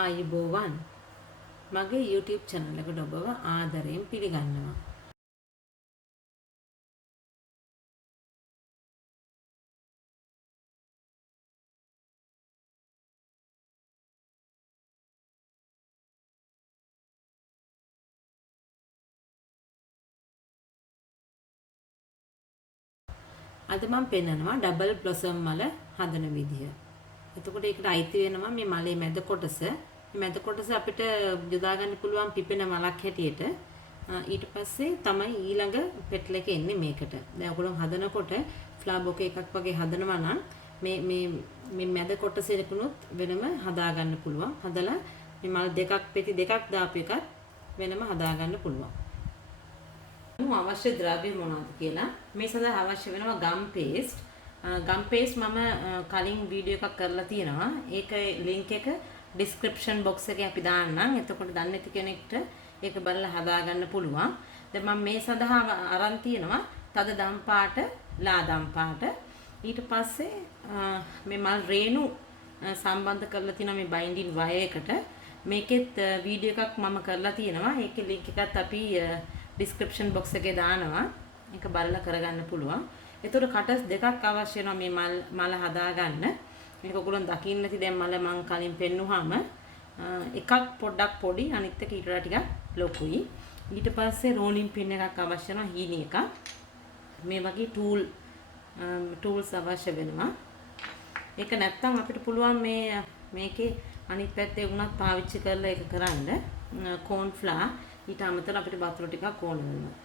ආයුබෝවන් මගේ YouTube channel එකට ඔබව ආදරයෙන් පිළිගන්නවා. අද මම පෙන්නනවා ඩබල් බ්ලොසම් මල හදන විදිය. එතකොට ඒකට අයිති වෙනවා මේ මලේ මැද කොටස. මේ මැද කොටස අපිට යොදා ගන්න පුළුවන් පිපෙන මලක් හැටියට. ඊට පස්සේ තමයි ඊළඟ පෙට්ල එක එන්නේ මේකට. දැන් ඔයගොල්ලෝ හදනකොට ෆ්ලවර් බොකේ එකක් වගේ හදනවා නම් මේ මැද කොටසේකුණුත් වෙනම හදා ගන්න පුළුවන්. හදලා මේ මල් දෙකක් පෙති දෙකක් දාපු එකත් වෙනම හදා ගන්න පුළුවන්. අවශ්‍ය ද්‍රව්‍ය මොනවද කියලා මේ සඳහා අවශ්‍ය වෙනවා ගම් පේස්ට්. ගම් පේස්ට් මම කලින් වීඩියෝ එකක් කරලා තියෙනවා. ඒක ලින්ක් එක ඩිස්ක්‍රිප්ෂන් බොක්ස් එකේ අපි දාන්නම්. එතකොට දන්නේ නැති කෙනෙක්ට ඒක බලලා හදා ගන්න පුළුවන්. දැන් මම මේ සඳහා අරන් තියෙනවා තද දම් පාට, ලා දම් පාට. ඊට පස්සේ මේ මල් රේණු සම්බන්ධ කරලා තියෙනවා මේ බයින්ඩින් වයර් එකට. මේකෙත් වීඩියෝ එකක් මම කරලා තියෙනවා. ඒකේ ලින්ක් එකත් අපි ඩිස්ක්‍රිප්ෂන් බොක්ස් එකේ දානවා. ඒක බලලා කරගන්න පුළුවන්. ඒතකොට කටස් දෙකක් අවශ්‍ය වෙනවා මේ මල හදාගන්න. මේක ඔයගොල්ලෝ දකින්න ඇති දැන් මල මං කලින් පෙන්නුවාම එකක් පොඩ්ඩක් පොඩි අනිත් එක ඊට වඩා ටිකක් ලොකුයි. ඊට පස්සේ රෝලින් පින් එකක් අවශ්‍ය වෙනවා හීනි එකක්. මේ වගේ ටූල්ස් අවශ්‍ය වෙනවා. ඒක නැත්තම් අපිට පුළුවන් මේකේ අනිත් පැත්තේ වුණත් පාවිච්චි කරලා ඒක කරන්න. කෝන් ෆ්ලා ඊට අමතරව අපිට වතුර ටිකක් ඕන වෙනවා.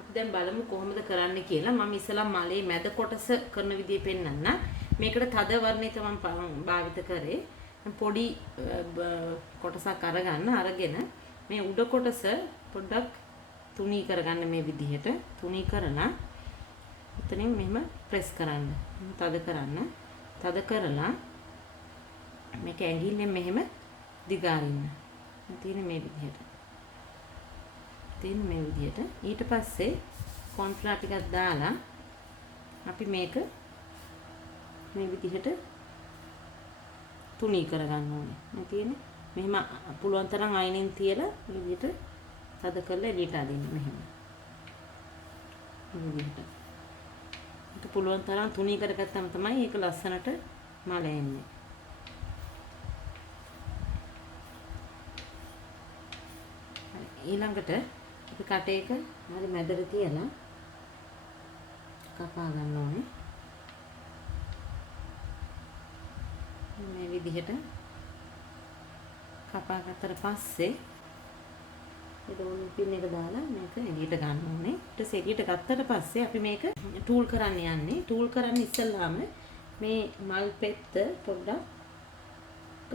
අපි දැන් බලමු කොහොමද කරන්න කියලා. මම ඉස්සලා මලේ මැද කොටස කරන විදිය පෙන්නන්න. මේකට තද වර්ණය තමයි භාවිත කරේ. පොඩි කොටසක් අරගෙන මේ උඩ කොටස පොඩ්ඩක් තුනී කරගන්න මේ විදිහට. තුනී කරලා එතනින් මෙහෙම ප්‍රෙස් කරන්න. තද කරන්න. තද කරලා මේක ඇඟිල්ලෙන් මෙහෙම දිගාරින්න. තියෙන මේ විදිහට. ඊට පස්සේ කොන්ෆ්ලා ටිකක් දාලා අපි මේක මේ විදිහට තුනී කරගන්න ඕනේ. මේ තියෙන්නේ මෙහෙම පුළුවන් තරම් අයිනෙන් තියලා මේ විදිහට තද කරලා එළියට අදින්න මෙහෙම. මේ විදිහට. ඒක පුළුවන් තරම් තුනී කරගත්තම තමයි ඒක ලස්සනට මල එන්නේ. ඊළඟට අපි කටේක හරි මැදට තියලා කපා ගන්න ඕනේ. මේ විදිහට කපා ගත්තට පස්සේ ඒ රෝලින් පින් එක දාලා මේක එළියට ගන්න ඕනේ. ඊට පස්සේ එළියට ගත්තට පස්සේ අපි මේක ටූල් කරන්න යන්නේ. ටූල් කරන්න ඉස්සෙල්ලාම මේ මල් පෙත්ත පොඩ්ඩක්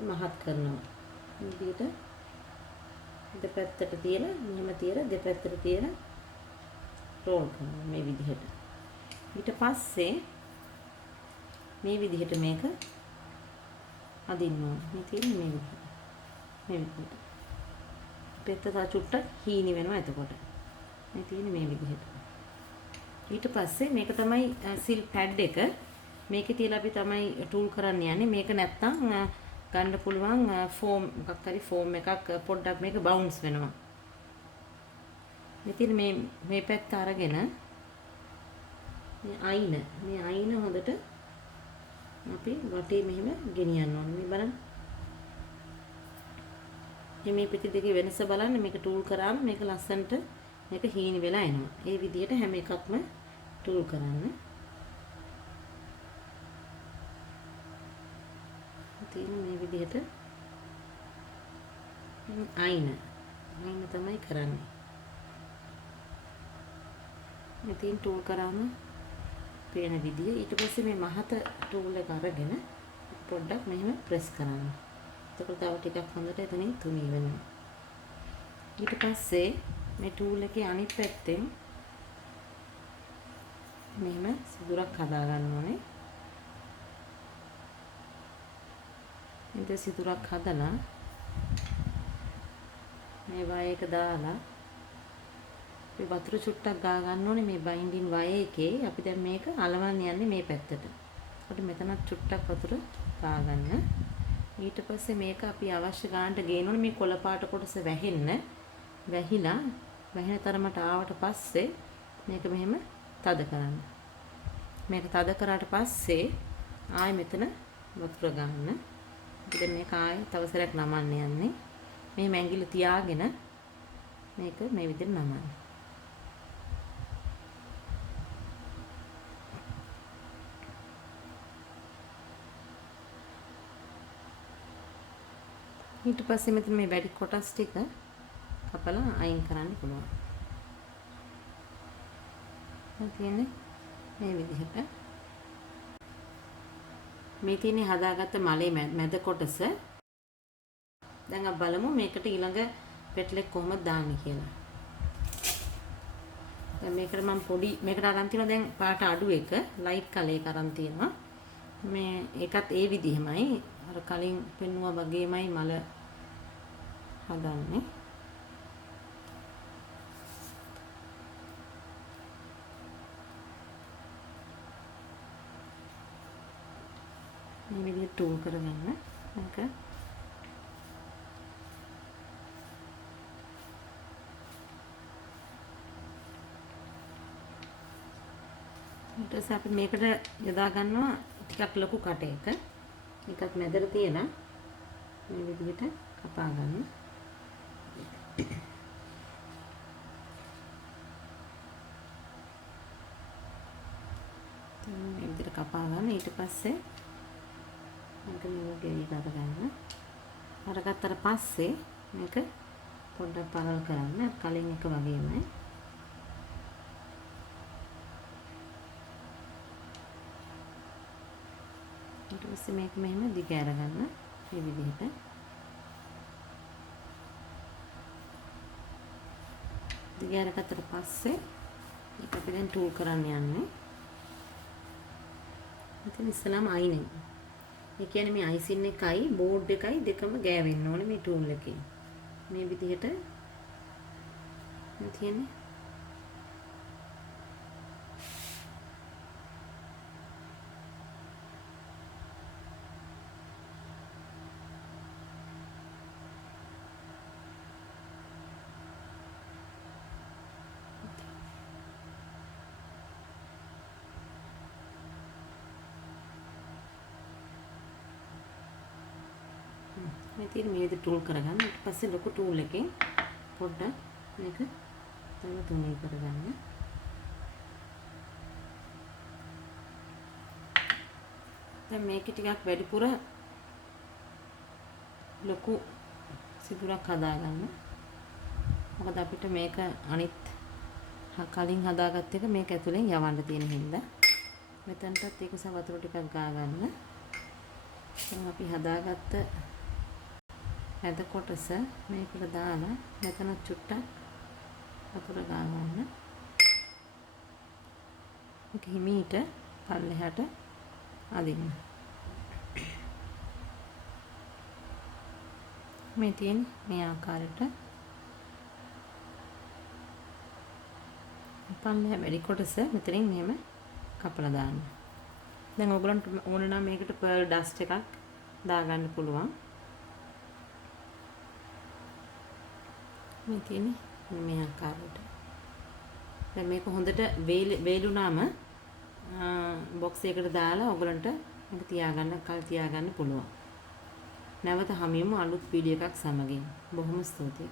මහත් කරනවා. මේ විදිහට දෙපැත්තට තියලා මෙහෙම තියලා දෙපැත්තට තියලා රෝල් කරනවා මේ විදිහට. ඊට පස්සේ මේ විදිහට මේක අදින්න ඕනේ. මේ තියෙන්නේ මේ විදිහට. මේ විදිහට. පෙත්ත තා චුට්ටක් හීනි වෙනවා එතකොට. මේ තියෙන්නේ මේ විදිහට. ඊට පස්සේ මේක තමයි සිල් පැඩ් එක. මේකේ තියලා අපි තමයි ටූල් කරන්න යන්නේ. මේක නැත්තම් ගන්න පුළුවන් ෆෝම් එකක් හරි ෆෝම් එකක් පොඩ්ඩක් මේක බවුන්ස් වෙනවා. ඉතින් මේ පැත්ත අරගෙන මේ අයින හොඳට අපි වටේ මෙහෙම ගෙනියන්න ඕනේ. මේ බලන්න. මේ පිටි දෙකේ වෙනස බලන්න. මේක ටූල් කරාම මේක ලස්සනට මේක හීනි වෙලා එනවා. ඒ විදිහට හැම එකක්ම ටූල් කරන්න. තියෙන මේ විදිහට අයින තමයි කරන්නේ. ඉතින් ටූල් කරාම පේන විදිය. ඊට පස්සේ මේ මහත ටූල් එක අරගෙන පොඩ්ඩක් මෙහෙම ප්‍රෙස් කරන්න. එතකොට තව ටිකක් හොඳට එතනින් තුනී වෙනවා. ඊට පස්සේ මේ ටූල් එකේ අනිත් පැත්තෙන් මෙහෙම සිදුරක් හදා ගන්න ඕනේ. ඉතින් සිදුරක් හදලා මේ වයර් එක දාලා අපි වතුර චුට්ටක් ගා ගන්න ඕනේ මේ බයින්ඩින් වයර් එකේ. අපි දැන් මේක අලවන්න යන්නේ මේ පැත්තට. ඒකට මෙතනත් චුට්ටක් වතුර ගා ගන්න. ඊට පස්සේ මේක අපි අවශ්‍ය ගානට ගේනොනේ මේ කොළ පාට කොටස වැහෙන්න. වැහිලා වැහෙන තරමට ආවට පස්සේ මේක මෙහෙම තද කරන්න. මේක තද කරාට පස්සේ ආයෙ මෙතන වතුර ගන්න. ඉතින් මේක ආයෙ තව සැරයක් නමන්න යන්නේ. මේ මැංගිල්ල තියාගෙන මේක මේ විදිහට නමන්න. ඊට පස්සේ මෙතන මේ වැඩි කොටස් ටික කපලා අයින් කරන්න පුළුවන්. දැන් තියෙන්නේ මේ විදිහට. මේ තියෙන්නේ හදාගත්ත මලේ මැද කොටස. දැන් අපි බලමු මේකට ඊළඟ පෙට්ලෙක් කොහොමද දාන්නේ කියලා. දැන් මේකට මම පොඩි මේකට අරන් තියෙනවා දැන් පාට අඩු එක ලයිට් කලර් එක අරන් තියෙනවා. මේ ඒකත් ඒ විදිහමයි අර කලින් පෙන්නුවා වගේමයි මල හදන්නේ. මේ විදිහට ටූල් කරගන්න. මේක ඊට පස්සේ අපි මේකට යොදා ගන්නවා ටිකක් ලොකු කටයක. එකක් මැදට තියලා මේ විදිහට කපා ගන්න. මේ විදිහට කපා ගන්න. ඊට පස්සේ මේක මෙව ගෙවි ගත ගන්න. අරගත්තට පස්සේ මේක පොඩ්ඩක් පරල් කරන්න. කලින් එක වගේමයි. ඊට පස්සේ මේක මෙහෙම දිග අරගන්න මේ විදිහට. දිග අරගත්තට පස්සේ ඒක අපි දැන් ටූල් කරන්න යන්නේ. ඉතින් ඉස්සලාම අයිනෙන්. ඒ කියන්නේ මේ අයිසින් එකයි බෝඩ් එකයි දෙකම ගෑවෙන්න ඕනේ මේ ටූල් එකේ. මේ විදිහට තියෙන්නේ. මේ තියෙන මේ විදිහට ටූල් කරගන්න. ඊට පස්සේ ලොකු ටූල් එකෙන් පොඩ්ඩක් මේක තව තුනී කරගන්න. දැන් මේක ටිකක් වැඩිපුර ලොකු සිදුරක් හදාගන්න. මොකද අපිට මේක අනිත් කලින් හදාගත්ත එක මේක ඇතුලෙන් යවන්න තියෙන හින්දා මෙතනටත් ඒක වතුර ටිකක් ගා ගන්න. දැන් අපි හදාගත්ත මැද කොටස මේකට දාලා මෙතන චුට්ටක් වතුර ගා ගන්න. මේක හිමීට පල්ලෙහාට අදින්න. මේ තියෙන මේ ආකාරයට පල්ලෙහා වැඩි කොටස මෙතනින් මෙහෙම කපලා දාන්න. දැන් ඔයගලන්ට ඕන නම් මේකට පර්ල් ඩස්ට් එකක් දාගන්න පුළුවන්. මේ තියෙන්නේ මේ ආකාරයට. දැන් මේක හොඳට වේලුනාම බොක්ස් එකකට දාලා ඔයගලන්ට මේක තියාගන්න පුළුවන්. නැවත හමුවෙමු අලුත් වීඩියෝ එකක් සමගින්. බොහොම ස්තුතියි.